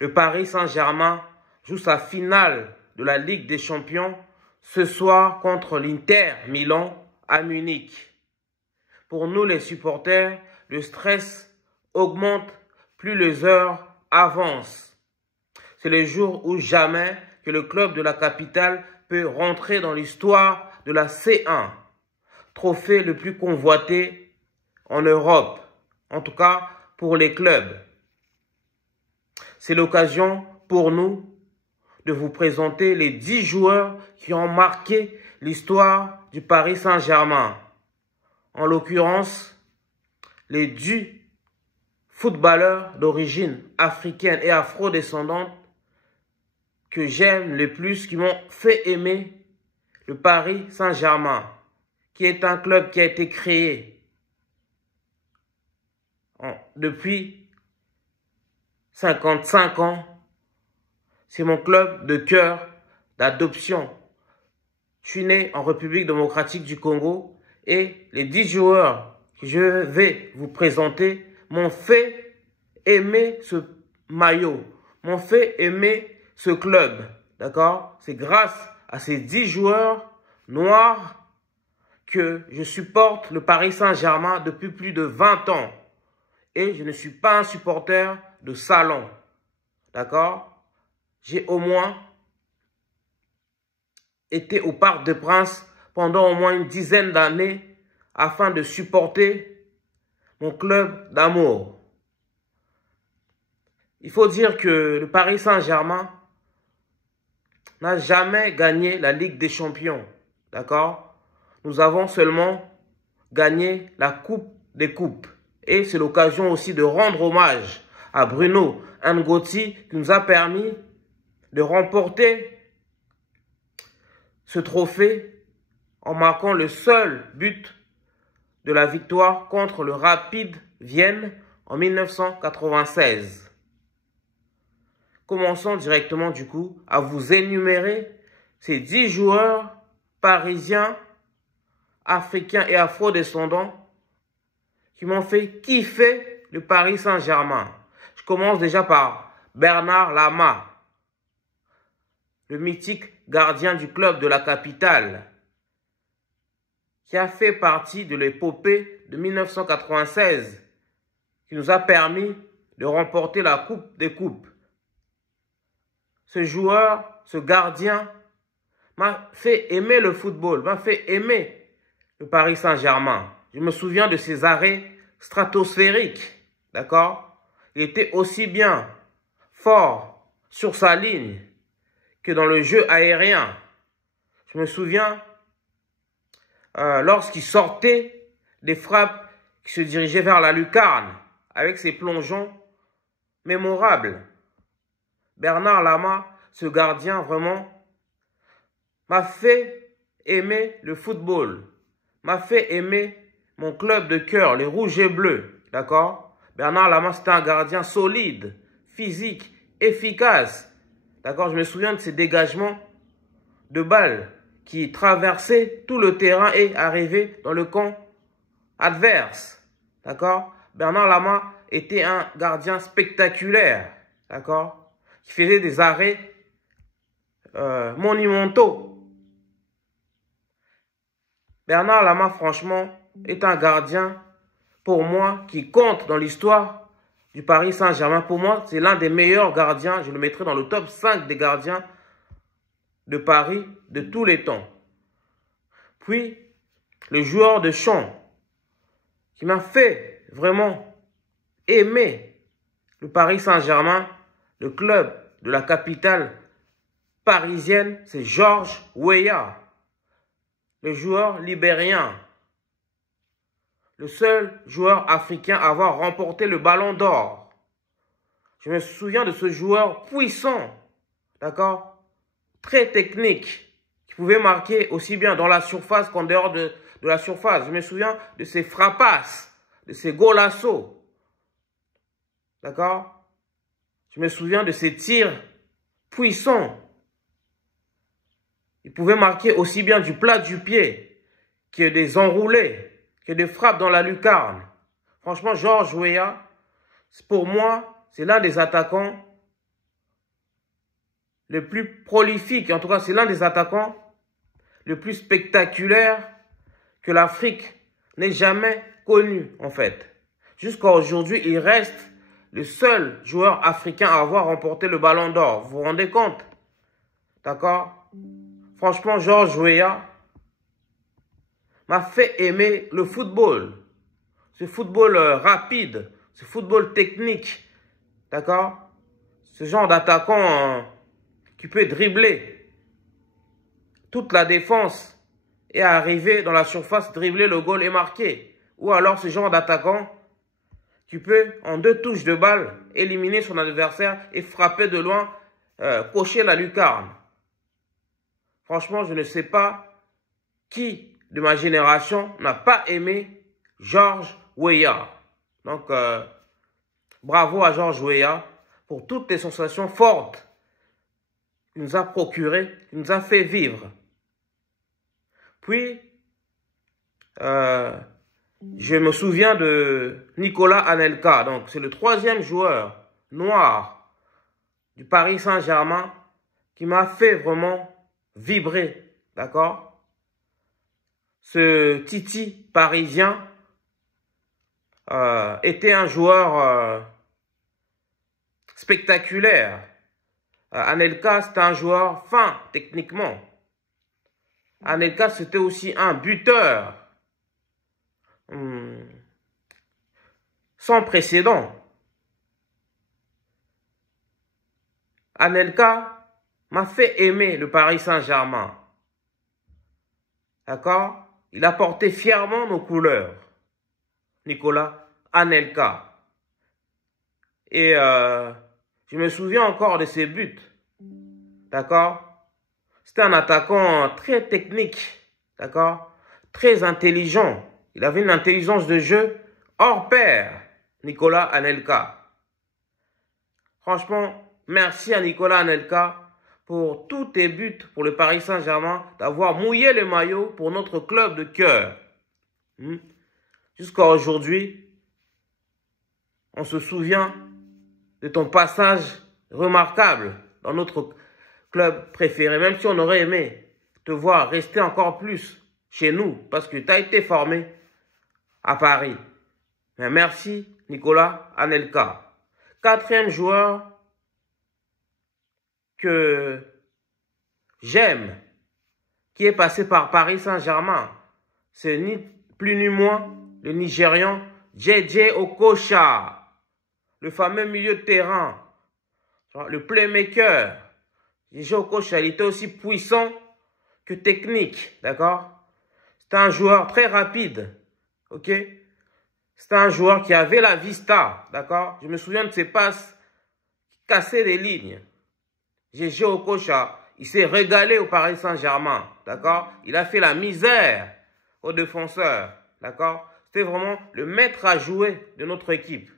Le Paris Saint-Germain joue sa finale de la Ligue des Champions ce soir contre l'Inter Milan à Munich. Pour nous les supporters, le stress augmente plus les heures avancent. C'est le jour où jamais que le club de la capitale peut rentrer dans l'histoire de la C1, trophée le plus convoité en Europe, en tout cas pour les clubs. C'est l'occasion pour nous de vous présenter les 10 joueurs qui ont marqué l'histoire du Paris Saint-Germain. En l'occurrence, les 10 footballeurs d'origine africaine et afro-descendante que j'aime le plus, qui m'ont fait aimer le Paris Saint-Germain, qui est un club qui a été créé depuis 55 ans. C'est mon club de cœur, d'adoption. Je suis né en République démocratique du Congo et les 10 joueurs que je vais vous présenter m'ont fait aimer ce maillot, m'ont fait aimer ce club. D'accord? C'est grâce à ces 10 joueurs noirs que je supporte le Paris Saint-Germain depuis plus de 20 ans. Et je ne suis pas un supporter de salon. D'accord? J'ai au moins été au Parc des Princes pendant au moins une dizaine d'années afin de supporter mon club d'amour. Il faut dire que le Paris Saint-Germain n'a jamais gagné la Ligue des Champions. D'accord? Nous avons seulement gagné la Coupe des Coupes. Et c'est l'occasion aussi de rendre hommage à Bruno Ngoti qui nous a permis de remporter ce trophée en marquant le seul but de la victoire contre le Rapid Vienne en 1996. Commençons directement du coup à vous énumérer ces 10 joueurs parisiens, africains et afro-descendants qui m'ont fait kiffer le Paris Saint-Germain. Je commence déjà par Bernard Lama, le mythique gardien du club de la capitale, qui a fait partie de l'épopée de 1996, qui nous a permis de remporter la Coupe des Coupes. Ce joueur, ce gardien, m'a fait aimer le football, m'a fait aimer le Paris Saint-Germain. Je me souviens de ses arrêts stratosphériques, d'accord? Il était aussi bien fort sur sa ligne que dans le jeu aérien. Je me souviens lorsqu'il sortait des frappes qui se dirigeaient vers la lucarne avec ses plongeons mémorables. Bernard Lama, ce gardien vraiment, m'a fait aimer le football, m'a fait aimer mon club de cœur, les Rouges et Bleus, d'accord? Bernard Lama, c'était un gardien solide, physique, efficace, d'accord? Je me souviens de ses dégagements de balles qui traversaient tout le terrain et arrivaient dans le camp adverse, d'accord? Bernard Lama était un gardien spectaculaire, d'accord? Qui faisait des arrêts monumentaux. Bernard Lama, franchement, est un gardien, pour moi, qui compte dans l'histoire du Paris Saint-Germain. Pour moi, c'est l'un des meilleurs gardiens. Je le mettrai dans le top 5 des gardiens de Paris de tous les temps. Puis, le joueur de champ qui m'a fait vraiment aimer le Paris Saint-Germain, le club de la capitale parisienne, c'est Georges Weah, le joueur libérien, le seul joueur africain à avoir remporté le Ballon d'Or. Je me souviens de ce joueur puissant, d'accord, très technique, qui pouvait marquer aussi bien dans la surface qu'en dehors de la surface. Je me souviens de ses frappasses, de ses golassos, d'accord. Je me souviens de ses tirs puissants. Il pouvait marquer aussi bien du plat du pied que des enroulés, que des frappes dans la lucarne. Franchement, Georges Weah, pour moi, c'est l'un des attaquants le plus prolifique, en tout cas c'est l'un des attaquants le plus spectaculaire que l'Afrique n'ait jamais connu en fait. Jusqu'à aujourd'hui, il reste le seul joueur africain à avoir remporté le Ballon d'Or. Vous vous rendez compte? D'accord? Franchement, Georges Weah m'a fait aimer le football. Ce football rapide, ce football technique. D'accord? Ce genre d'attaquant qui peut dribbler toute la défense et arriver dans la surface, dribbler le goal et marquer. Ou alors ce genre d'attaquant qui peut, en 2 touches de balle, éliminer son adversaire et frapper de loin, cocher la lucarne. Franchement, je ne sais pas qui de ma génération n'a pas aimé Georges Weah. Donc, bravo à Georges Weah pour toutes les sensations fortes qu'il nous a procurées, qu'il nous a fait vivre. Puis, je me souviens de Nicolas Anelka. Donc, c'est le 3e joueur noir du Paris Saint-Germain qui m'a fait vraiment vibrer. D'accord? Ce Titi parisien était un joueur spectaculaire. Anelka, c'était un joueur fin techniquement. Anelka, c'était aussi un buteur sans précédent. Anelka m'a fait aimer le Paris Saint-Germain. D'accord? Il a porté fièrement nos couleurs. Nicolas Anelka. Et je me souviens encore de ses buts. D'accord? C'était un attaquant très technique. D'accord? Très intelligent. Il avait une intelligence de jeu hors pair. Nicolas Anelka. Franchement, merci à Nicolas Anelka pour tous tes buts pour le Paris Saint-Germain, d'avoir mouillé le maillot pour notre club de cœur. Jusqu'à aujourd'hui, on se souvient de ton passage remarquable dans notre club préféré, même si on aurait aimé te voir rester encore plus chez nous, parce que tu as été formé à Paris. Mais merci Nicolas Anelka. 4e joueur que j'aime, qui est passé par Paris Saint-Germain, c'est ni plus ni moins le Nigérian JJ Okocha, le fameux milieu de terrain, le playmaker. JJ Okocha, il était aussi puissant que technique, d'accord? C'était un joueur très rapide, ok? C'était un joueur qui avait la vista, d'accord? Je me souviens de ses passes qui cassaient les lignes. JJ Okocha, il s'est régalé au Paris Saint-Germain, d'accord? Il a fait la misère aux défenseurs, d'accord? C'était vraiment le maître à jouer de notre équipe,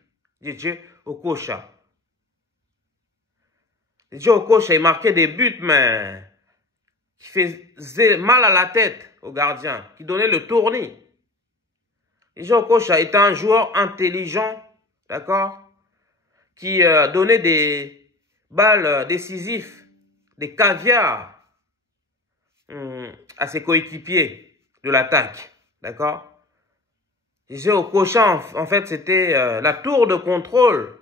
JJ Okocha. JJ Okocha, il marquait des buts, mais qui faisait mal à la tête au gardien, qui donnait le tournis. JJ Okocha était un joueur intelligent, d'accord? Qui donnait des balles décisives, des caviars à ses coéquipiers de l'attaque, d'accord? JJ Okocha, en fait, c'était la tour de contrôle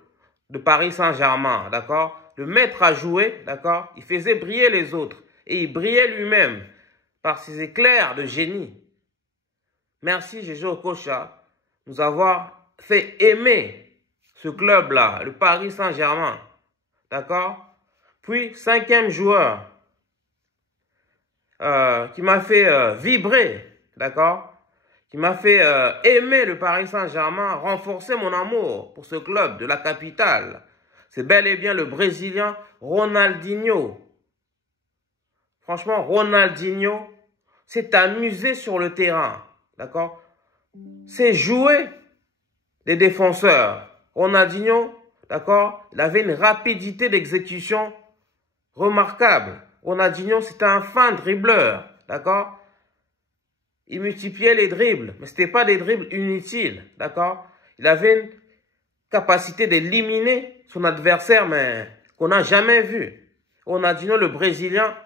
de Paris Saint-Germain, d'accord? Le maître à jouer, d'accord? Il faisait briller les autres et il brillait lui-même par ses éclairs de génie. Merci JJ Okocha de nous avoir fait aimer ce club-là, le Paris Saint-Germain, d'accord? Puis, 5e joueur qui m'a fait vibrer, d'accord? Qui m'a fait aimer le Paris Saint-Germain, renforcer mon amour pour ce club de la capitale. C'est bel et bien le Brésilien Ronaldinho. Franchement, Ronaldinho s'est amusé sur le terrain, d'accord? C'est jouer des défenseurs. Ronaldinho, d'accord? Il avait une rapidité d'exécution remarquable. Ronaldinho, c'était un fin dribbleur, d'accord? Il multipliait les dribbles, mais ce n'était pas des dribbles inutiles, d'accord? Il avait une capacité d'éliminer son adversaire, mais qu'on n'a jamais vu. Ronaldinho, le Brésilien,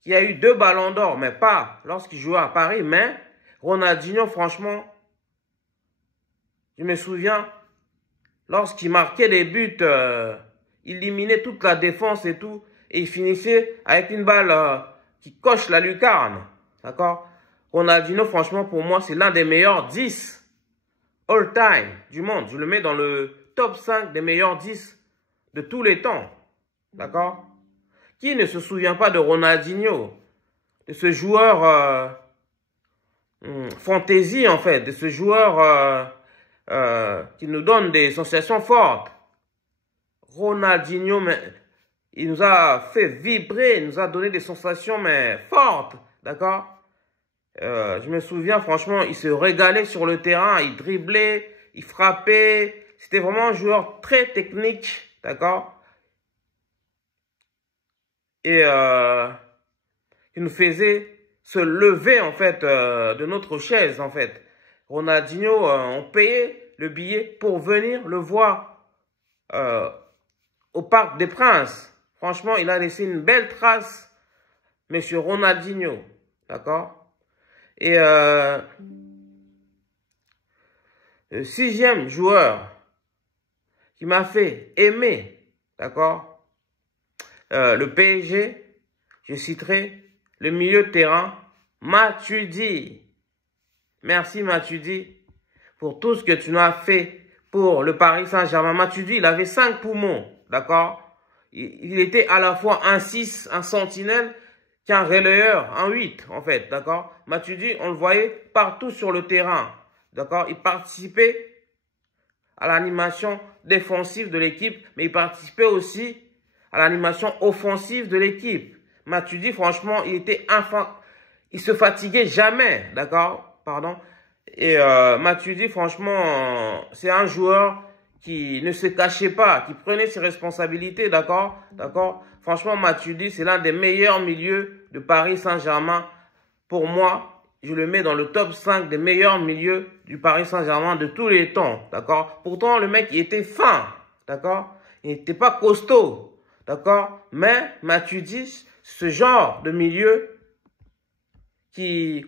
qui a eu 2 ballons d'or, mais pas lorsqu'il jouait à Paris. Mais Ronaldinho, franchement, je me souviens, lorsqu'il marquait des buts, il éliminait toute la défense et tout. Et il finissait avec une balle qui coche la lucarne. D'accord? Ronaldinho, franchement, pour moi, c'est l'un des meilleurs 10 all-time du monde. Je le mets dans le top 5 des meilleurs 10 de tous les temps. D'accord? Qui ne se souvient pas de Ronaldinho? De ce joueur fantaisie, en fait. De ce joueur qui nous donne des sensations fortes. Ronaldinho, mais, il nous a fait vibrer, il nous a donné des sensations mais fortes. D'accord? Je me souviens, franchement, il se régalait sur le terrain. Il driblait, il frappait. C'était vraiment un joueur très technique. D'accord? Et il nous faisait se lever, en fait, de notre chaise, en fait. Ronaldinho, on payait le billet pour venir le voir au Parc des Princes. Franchement, il a laissé une belle trace, monsieur Ronaldinho. D'accord? Et le 6e joueur qui m'a fait aimer, d'accord, le PSG, je citerai le milieu de terrain, Matuidi. Merci Matuidi pour tout ce que tu nous as fait pour le Paris Saint-Germain. Matuidi, il avait 5 poumons, d'accord? Il était à la fois un 6, un sentinelle, qu'un relayeur, un 8, en fait, d'accord? Matuidi, on le voyait partout sur le terrain, d'accord? Il participait à l'animation défensive de l'équipe, mais il participait aussi à l'animation offensive de l'équipe. Matuidi, franchement, il se fatiguait jamais, d'accord? Pardon. Et Matuidi, franchement, c'est un joueur qui ne se cachait pas, qui prenait ses responsabilités, d'accord? D'accord? Franchement, Matuidi, c'est l'un des meilleurs milieux de Paris Saint-Germain. Pour moi, je le mets dans le top 5 des meilleurs milieux du Paris Saint-Germain de tous les temps, d'accord? Pourtant, le mec, il était fin, d'accord? Il n'était pas costaud, d'accord? Mais Matuidi, ce genre de milieu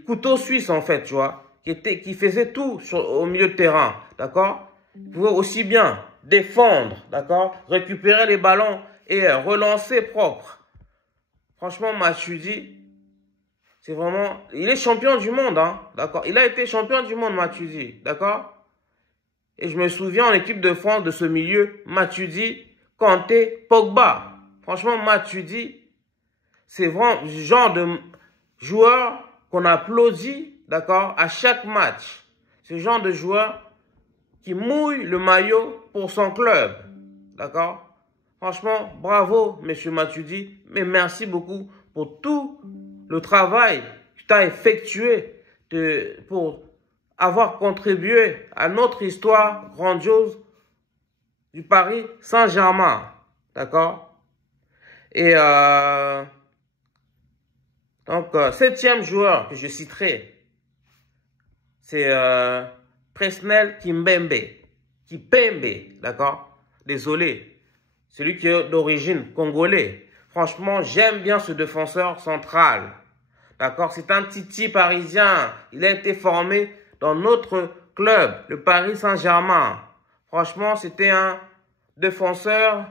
couteau suisse, en fait, tu vois, qui faisait tout au milieu de terrain, d'accord? Il pouvait aussi bien défendre, d'accord? Récupérer les ballons et relancer propre. Franchement, Matuidi, c'est vraiment... Il est champion du monde, hein, d'accord? Il a été champion du monde, Matuidi, d'accord? Et je me souviens en équipe de France de ce milieu, Matuidi, Kanté, Pogba. Franchement, Matuidi, c'est vraiment le genre de joueur qu'on applaudit, d'accord, à chaque match. Ce genre de joueur qui mouille le maillot pour son club, d'accord? Franchement, bravo, monsieur Matuidi, mais merci beaucoup pour tout le travail que tu as effectué pour avoir contribué à notre histoire grandiose du Paris Saint-Germain, d'accord? Et donc, 7e joueur que je citerai, c'est Presnel Kimpembe, d'accord? Désolé, celui qui est d'origine congolais. Franchement, j'aime bien ce défenseur central, d'accord? C'est un titi parisien. Il a été formé dans notre club, le Paris Saint-Germain. Franchement, c'était un défenseur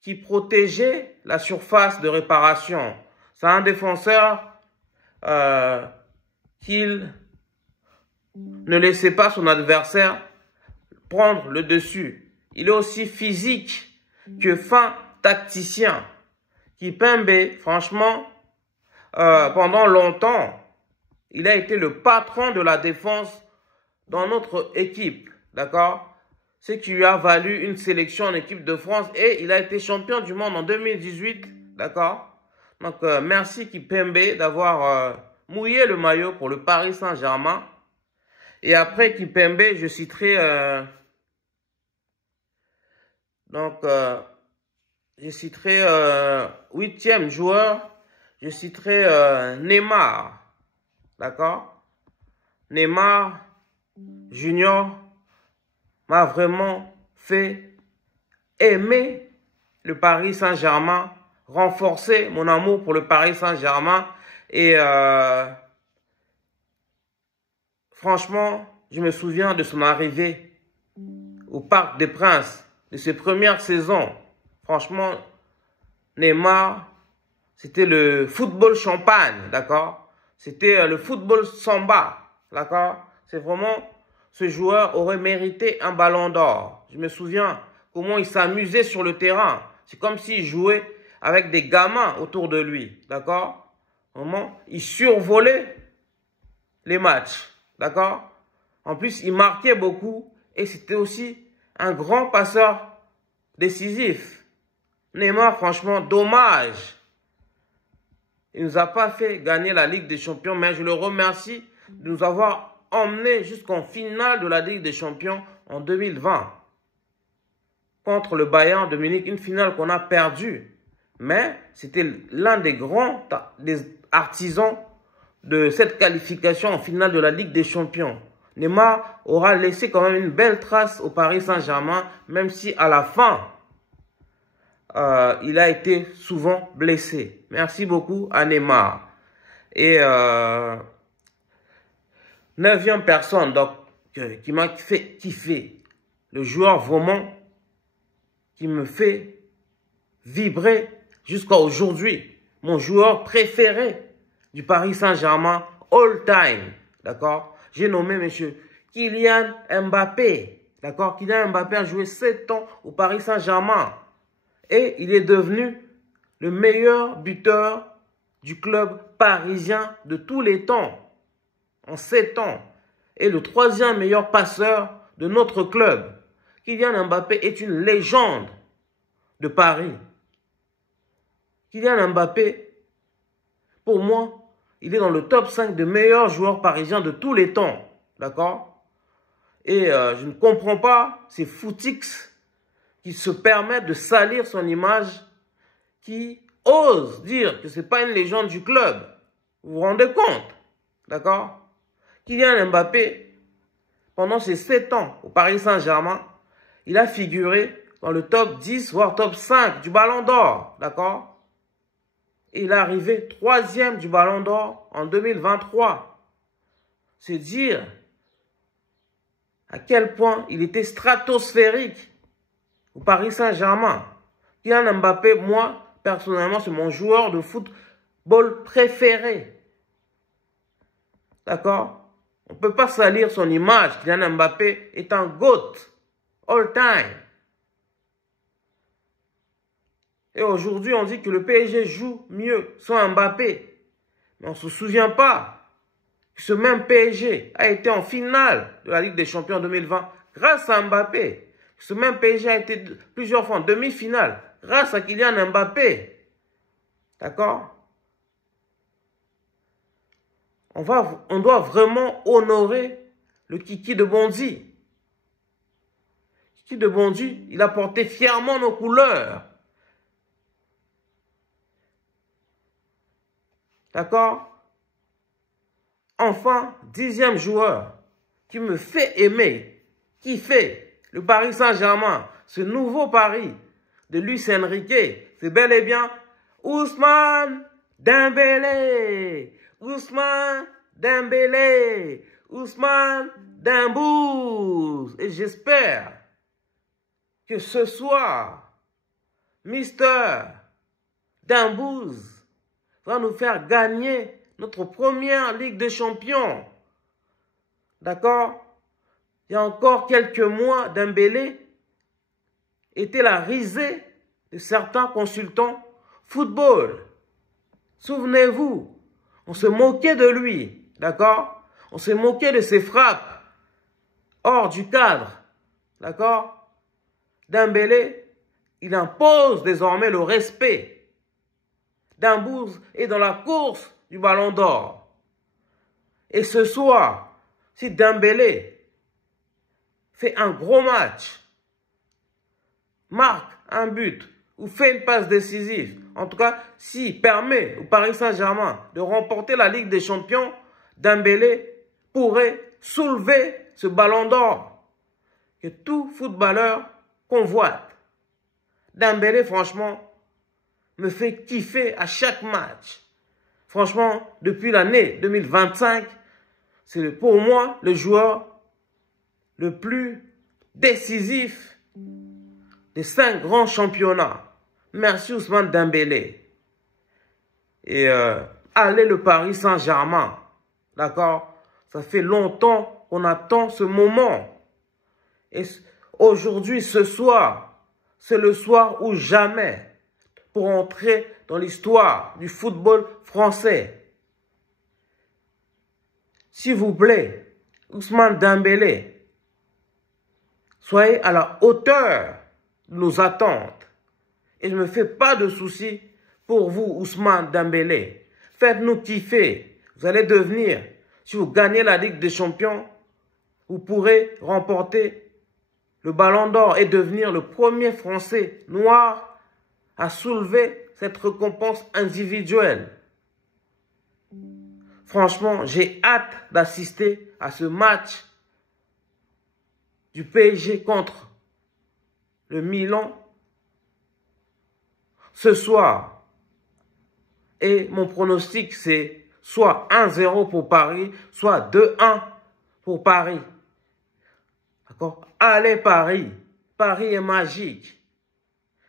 qui protégeait la surface de réparation. C'est un défenseur qu'il ne laissait pas son adversaire prendre le dessus. Il est aussi physique que fin tacticien. Kimpembe, franchement, pendant longtemps, il a été le patron de la défense dans notre équipe, d'accord? Ce qui lui a valu une sélection en équipe de France et il a été champion du monde en 2018, d'accord? Donc, merci Kimpembe d'avoir mouillé le maillot pour le Paris Saint-Germain. Et après Kimpembe, je citerai... je citerai 8e joueur, je citerai Neymar, d'accord? Neymar Junior m'a vraiment fait aimer le Paris Saint-Germain, renforcer mon amour pour le Paris Saint-Germain. Et franchement, je me souviens de son arrivée au Parc des Princes, de ses premières saisons. Franchement, Neymar, c'était le football champagne, d'accord? C'était le football samba, d'accord? C'est vraiment, ce joueur aurait mérité un ballon d'or. Je me souviens comment il s'amusait sur le terrain. C'est comme s'il jouait avec des gamins autour de lui, d'accord? Vraiment, il survolait les matchs, d'accord? En plus, il marquait beaucoup et c'était aussi un grand passeur décisif. Neymar, franchement, dommage. Il ne nous a pas fait gagner la Ligue des Champions, mais je le remercie de nous avoir emmenés jusqu'en finale de la Ligue des Champions en 2020. Contre le Bayern de Munich, une finale qu'on a perdue. Mais c'était l'un des grands artisans de cette qualification en finale de la Ligue des Champions. Neymar aura laissé quand même une belle trace au Paris Saint-Germain, même si à la fin, il a été souvent blessé. Merci beaucoup à Neymar. Et 9e personne donc, qui m'a fait kiffer. Le joueur vraiment qui me fait vibrer jusqu'à aujourd'hui. Mon joueur préféré du Paris Saint-Germain all time. D'accord? J'ai nommé monsieur Kylian Mbappé. D'accord? Kylian Mbappé a joué 7 ans au Paris Saint-Germain. Et il est devenu le meilleur buteur du club parisien de tous les temps. En 7 ans. Et le 3e meilleur passeur de notre club. Kylian Mbappé est une légende de Paris. Kylian Mbappé, pour moi, il est dans le top 5 des meilleurs joueurs parisiens de tous les temps. D'accord? Et je ne comprends pas ces footix qui se permettent de salir son image, qui osent dire que ce n'est pas une légende du club. Vous vous rendez compte? D'accord? Kylian Mbappé, pendant ses 7 ans au Paris Saint-Germain, il a figuré dans le top 10, voire top 5 du Ballon d'Or. D'accord? Et il est arrivé 3e du Ballon d'Or en 2023. C'est dire à quel point il était stratosphérique au Paris Saint-Germain. Kylian Mbappé, moi, personnellement, c'est mon joueur de football préféré. D'accord? On ne peut pas salir son image. Kylian Mbappé est un GOAT. All time. Et aujourd'hui, on dit que le PSG joue mieux sans Mbappé. Mais on ne se souvient pas que ce même PSG a été en finale de la Ligue des Champions 2020 grâce à Mbappé. Ce même PSG a été plusieurs fois en demi-finale grâce à Kylian Mbappé. D'accord? On doit vraiment honorer le Kiki de Bondy. Kiki de Bondy, il a porté fièrement nos couleurs. D'accord? Enfin, 10e joueur qui me fait aimer, kiffer le Paris Saint-Germain, ce nouveau Paris de Luis Enrique, c'est bel et bien Ousmane Dembélé. Ousmane Dembélé. Ousmane Dembouz. Et j'espère que ce soir, Mister Dembouz va nous faire gagner notre première Ligue des Champions. D'accord? Il y a encore quelques mois, Dembélé était la risée de certains consultants football. Souvenez-vous, on se moquait de lui. D'accord? On se moquait de ses frappes hors du cadre. D'accord? Dembélé, il impose désormais le respect. Dembouz est dans la course du Ballon d'Or. Et ce soir, si Dembélé fait un gros match, marque un but ou fait une passe décisive, en tout cas, s'il permet au Paris Saint-Germain de remporter la Ligue des Champions, Dembélé pourrait soulever ce Ballon d'Or que tout footballeur convoite. Dembélé, franchement, me fait kiffer à chaque match. Franchement, depuis l'année 2025, c'est pour moi le joueur le plus décisif des 5 grands championnats. Merci Ousmane Dembélé. Et allez le Paris Saint-Germain. D'accord? Ça fait longtemps qu'on attend ce moment. Et aujourd'hui, ce soir, c'est le soir ou jamais pour entrer dans l'histoire du football français. S'il vous plaît, Ousmane Dembélé, soyez à la hauteur de nos attentes. Et je ne me fais pas de soucis pour vous, Ousmane Dembélé. Faites-nous kiffer. Vous allez devenir, si vous gagnez la Ligue des Champions, vous pourrez remporter le Ballon d'Or et devenir le premier Français noir à soulever cette récompense individuelle. Franchement, j'ai hâte d'assister à ce match du PSG contre le Milan ce soir. Et mon pronostic, c'est soit 1-0 pour Paris, soit 2-1 pour Paris. D'accord? Allez Paris. Paris est magique.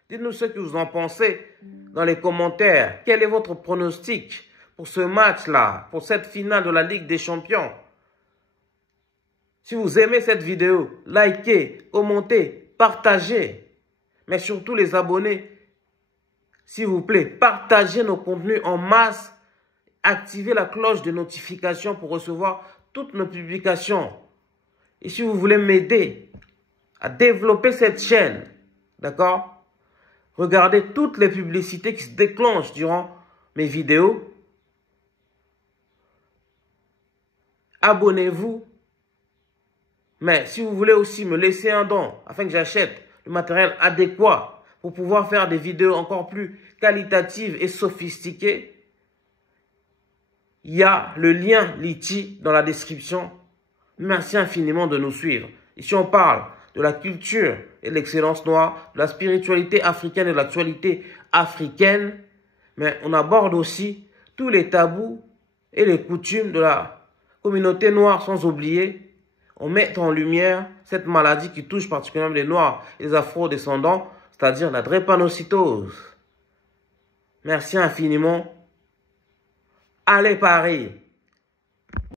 Dites-nous ce que vous en pensez dans les commentaires. Quel est votre pronostic pour ce match-là, pour cette finale de la Ligue des Champions? Si vous aimez cette vidéo, likez, commentez, partagez. Mais surtout les abonnés, s'il vous plaît, partagez nos contenus en masse. Activez la cloche de notification pour recevoir toutes nos publications. Et si vous voulez m'aider à développer cette chaîne, d'accord? Regardez toutes les publicités qui se déclenchent durant mes vidéos. Abonnez-vous. Mais si vous voulez aussi me laisser un don afin que j'achète le matériel adéquat pour pouvoir faire des vidéos encore plus qualitatives et sophistiquées, il y a le lien Litchi dans la description. Merci infiniment de nous suivre. Ici, on parle de la culture et de l'excellence noire, de la spiritualité africaine et de l'actualité africaine. Mais on aborde aussi tous les tabous et les coutumes de la communauté noire, sans oublier. On met en lumière cette maladie qui touche particulièrement les Noirs et les Afro-descendants, c'est-à-dire la drépanocytose. Merci infiniment. Allez Paris!